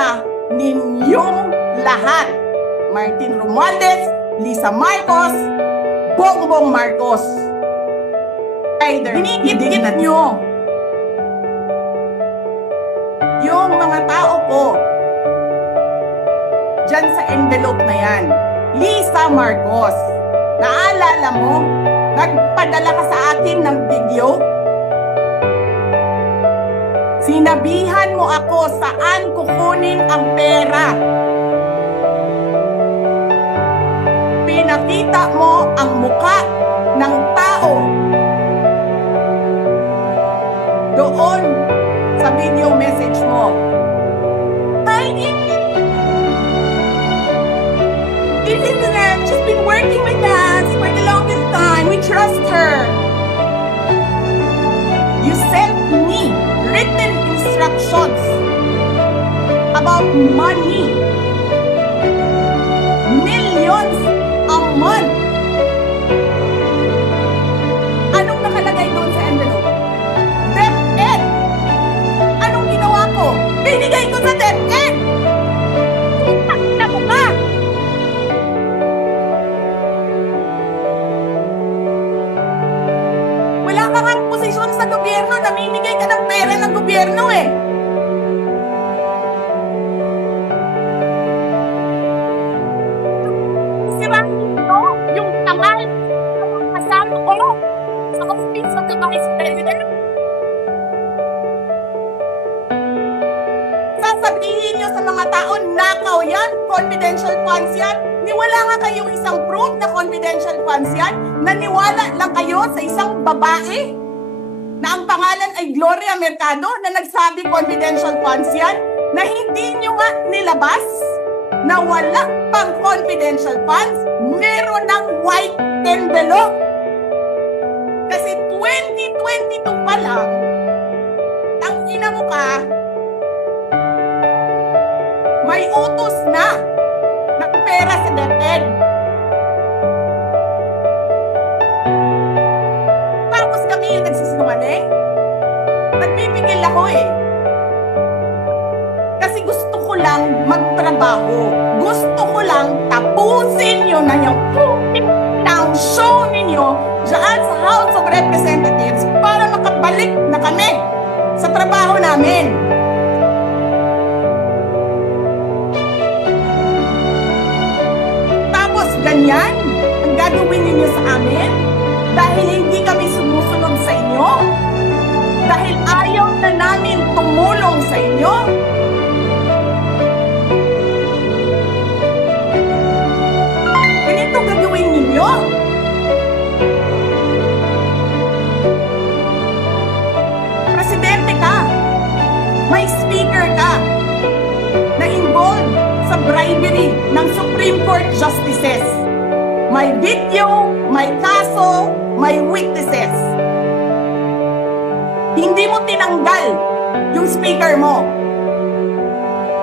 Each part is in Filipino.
pera ninyong lahat. Martin Romualdez, Lisa Marcos, Bongbong Marcos. Either hinigit nyo yung mga tao ko dyan sa envelope na yan. Lisa Marcos, naalala mo, nagpadala ka sa akin ng video? Sinabihan mo ako saan kukunin ang pera. Pinakita mo ang muka ng tao doon sa video message mo. She's been working with us for the longest time. We trust her. You sent me written instructions about money. Millions a month. Anong nakalagay doon sa envelope? DepEd. Anong ginawa ko? Binigay ko sa DepEd. Utang na mo ka. Wala ka kang posisyon sa gobyerno. Namimigay ka ng pera ng gobyerno eh. Sirahin mo yung tangal ng kasama ko sa Office of the Vice President. Sasabihin nyo sa mga tao, nakaw yan, confidential funds yan. Niwala nga kayong isang proof na confidential funds yan. Naniwala lang kayo sa isang babae na ang pangalan ay Gloria Mercado na nagsabi confidential funds yan, na hindi nyo nga nilabas na wala pang confidential funds, meron ng white envelope. Kasi 2022 pa lang, ang ina mo ka, may utos na ng pera sa DepEd. Tapos kami yung nagsisinungaling. Nagpipigil ako eh. Kasi gusto ko lang magtrabaho. Gusto ko lang tapusin nyo na yung ng show ninyo dyan sa House of Representatives para makabalik na kami sa trabaho namin. Tapos ganyan ang gagawin ninyo sa amin dahil hindi kami sumusunod sa inyo, dahil ayaw na namin tumulong sa inyo. Ganito gagawin ninyo. Presidente ka, may speaker ka na involved sa bribery ng Supreme Court justices. May video, may kaso, may witnesses. Hindi mo tinanggal yung speaker mo.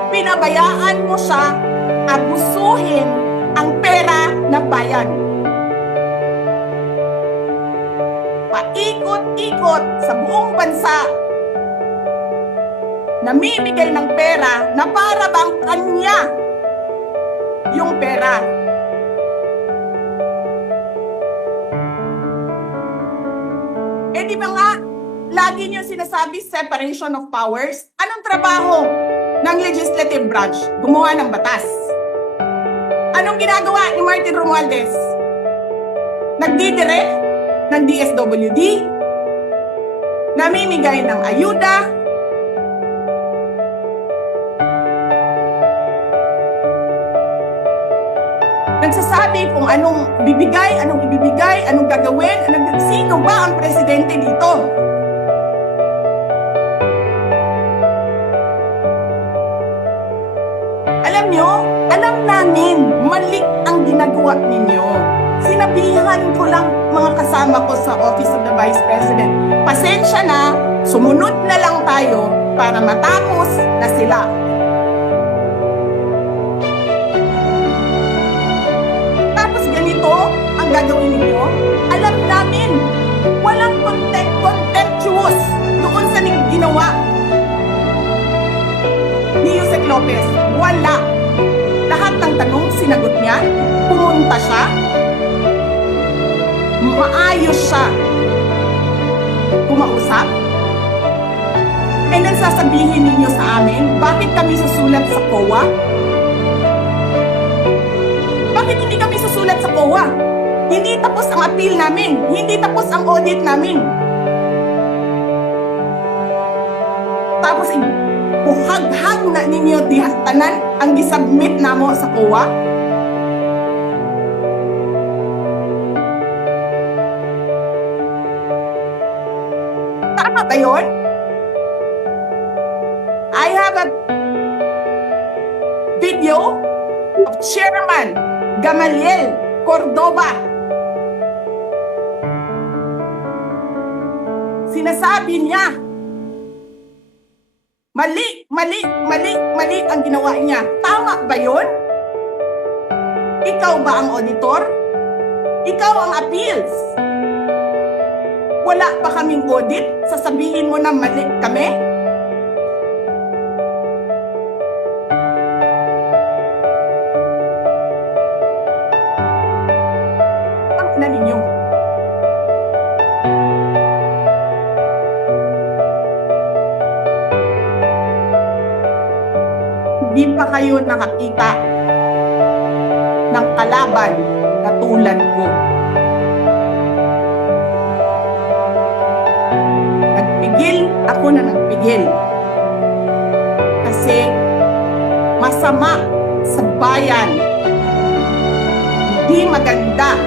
Pinabayaan mo siya abusuhin ang pera ng bayan. Paikot-ikot sa buong bansa, namimigay ng pera na para bang kanya yung pera. Eh di ba nga, lagi niyo sinasabi separation of powers? Anong trabaho ng legislative branch? Gumawa ng batas. Anong ginagawa ni Martin Romualdez? Nagdidire ng DSWD, namimigay ng ayuda, nagsasabi kung anong bibigay, anong ibibigay, anong gagawin, sino ba ang presidente dito? Alam nyo, alam namin, mali ang ginagawa ninyo. Sinabihan ko lang mga kasama ko sa Office of the Vice President, pasensya na, sumunod na lang tayo para matapos na sila. Tapos ganito ang gagawin ninyo, alam namin, walang contemptuous doon sa ginawa ni Yusek Lopez, wala. Lahat ng tanong sinagot niya, pumunta siya, maayos siya kumausap. And then sasabihin ninyo sa amin, bakit kami susulat sa COA? Bakit hindi kami susulat sa COA? Hindi tapos ang appeal namin, hindi tapos ang audit namin. Tapos buhag-hag na ninyo tanan ang gisubmit namo sa COA. Tama ba yun? I have a video of Chairman Gamaliel Cordoba. Sinasabi niya, mali ang ginawa niya. Tama ba yun? Ikaw ba ang auditor? Ikaw ang appeals? Wala pa kaming audit? Sasabihin mo na mali kami? Ang ina ninyo. Hindi pa kayo nakakita ng kalaban na tulad ko. Nagpigil ako na nagpigil. Kasi masama sa bayan. Hindi maganda